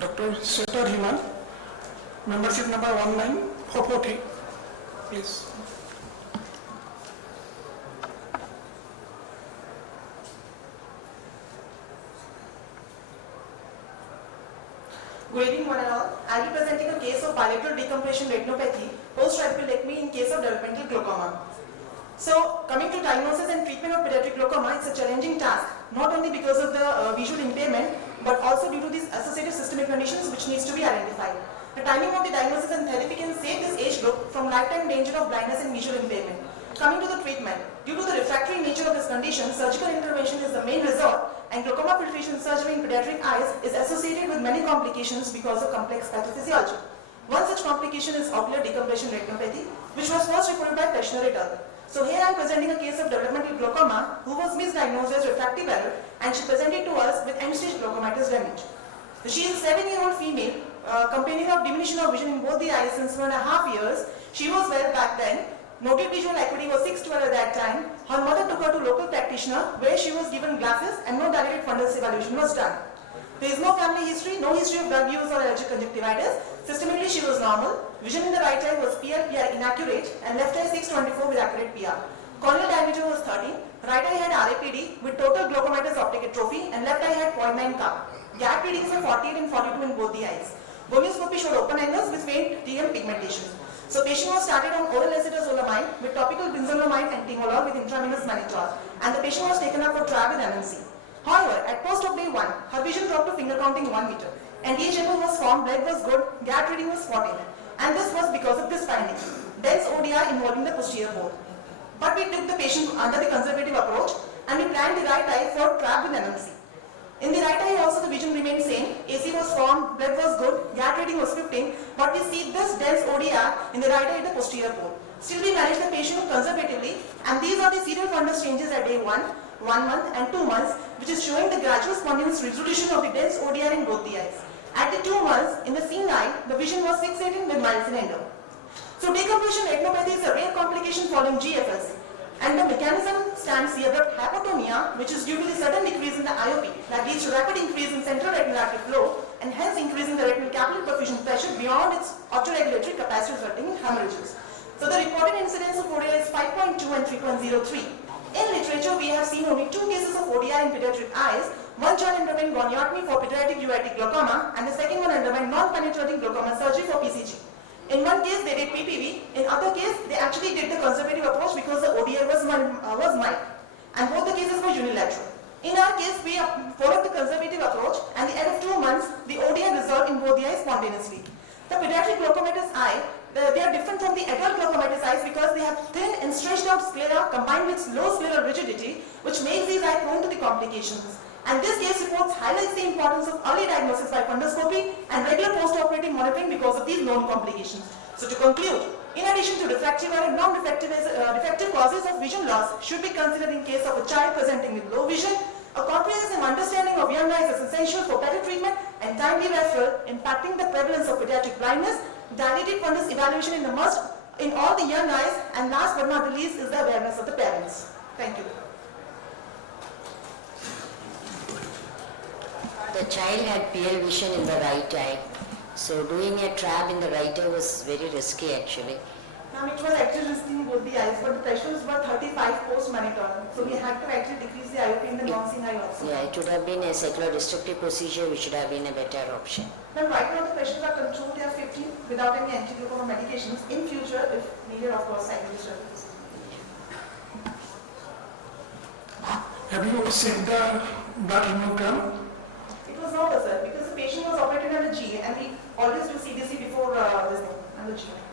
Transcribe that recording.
Dr. Setar Himan, membership number 19443, please. Good evening, one and all. I will be presenting a case of bilateral decompression retinopathy post-trabeculectomy in case of developmental glaucoma. So, coming to diagnosis and treatment of pediatric glaucoma, it's a challenging task, not only because of the visual impairment, but also due to these associated systemic conditions which needs to be identified. The timing of the diagnosis and therapy can save this age group from lifetime danger of blindness and visual impairment. Coming to the treatment, due to the refractory nature of this condition, surgical intervention is the main resort, and glaucoma filtration surgery in pediatric eyes is associated with many complications because of complex pathophysiology. One such complication is ocular decompression retinopathy, which was first reported by Fechner et al. So here I am presenting a case of developmental glaucoma who was misdiagnosed as refractive error, and she presented to us with end-stage glaucomatous damage. So she is a 7-year-old female complaining of diminution of vision in both the eyes since 1.5 years. She was well back then. Noted visual acuity was 6/12 at that time. Her mother took her to local practitioner where she was given glasses and no dilated fundus evaluation was done. There is no family history, no history of drug use or allergic conjunctivitis. Systemically she was normal. Vision in the right eye was PR inaccurate and left eye 6/24 with accurate PR. Corneal diameter was 13. Right eye had RAPD with total glaucomatous optic atrophy and left eye had 0.9 CAP. Gap readings were 48 and 42 in both the eyes. Gonioscopy showed open angles with faint TM pigmentation. So patient was started on oral acetazolamide with topical brinzolamide and timolol with intravenous mannitol, and the patient was taken up for trial with MNC. However, at post-op day 1, her vision dropped to finger counting 1 meter. NDH was formed, blood was good, gap reading was 14, and this was because of this finding, dense ODI involving the posterior bone. But we took the patient under the conservative approach and we planned the right eye for trap with MNC. In the right eye also the vision remained same, AC was formed, blood was good, gap reading was 15, but we see this dense ODI in the right eye at the posterior bone. Still we managed the patient conservatively, and these are the serial fundus changes at day 1, 1 month and 2 months, which is showing the gradual spontaneous resolution of the dense ODI in both the eyes. At the 2 months, in the seeing eye, the vision was fixating with mild cylinder. So decompression retinopathy is a rare complication following GFS. And the mechanism stands the abrupt hypotonia, which is due to the sudden decrease in the IOP that leads to rapid increase in central retinal artery flow and hence increasing the retinal capillary perfusion pressure beyond its autoregulatory capacity, resulting in hemorrhages. So the reported incidence of ODI is 5.2 and 3.03. In literature, we have seen only 2 cases of ODI in pediatric eyes. One child underwent goniotomy for pediatric uveitic glaucoma and the second one underwent non-penetrating glaucoma surgery for PCG. In one case, they did PPV. In other case, they actually did the conservative approach because the ODI was mild. And both the cases were unilateral. In our case, we followed the conservative approach, and at the end of 2 months, the ODI resolved in both the eyes spontaneously. The pediatric glaucomatous eye, they are different from the adult glaucomatous eyes because they have thin and stretched out sclera combined with low scleral rigidity, which makes these eyes prone to the complications. And this case reports highlights the importance of early diagnosis by fundoscopy and regular post-operative monitoring because of these known complications. So to conclude, in addition to refractive or non-refractive causes of vision loss should be considered in case of a child presenting with low vision. A comprehensive understanding of young eyes is essential for better treatment and timely referral, impacting the prevalence of pediatric blindness. Dilated fundus evaluation in the must in all the young eyes, and last but not the least is the awareness of the parents. Thank you. The child had PL vision in the right eye, so doing a trab in the right eye was very risky actually. Ma'am, it was actually risky in both the eyes, but the pressures were 35 post-mannitol, so we had to actually decrease the IOP in the non-seeing eye also. Yeah, it would have been a cyclodestructive procedure which would have been a better option. Now, right now the pressures are controlled, they are 15 without any anti-glaucoma medications. In future, if needed, of course, cyclodestructive. Have you seen the blood hemogram? It was not, sir, because the patient was operated under GA and we always do CBC before this thing, under GA.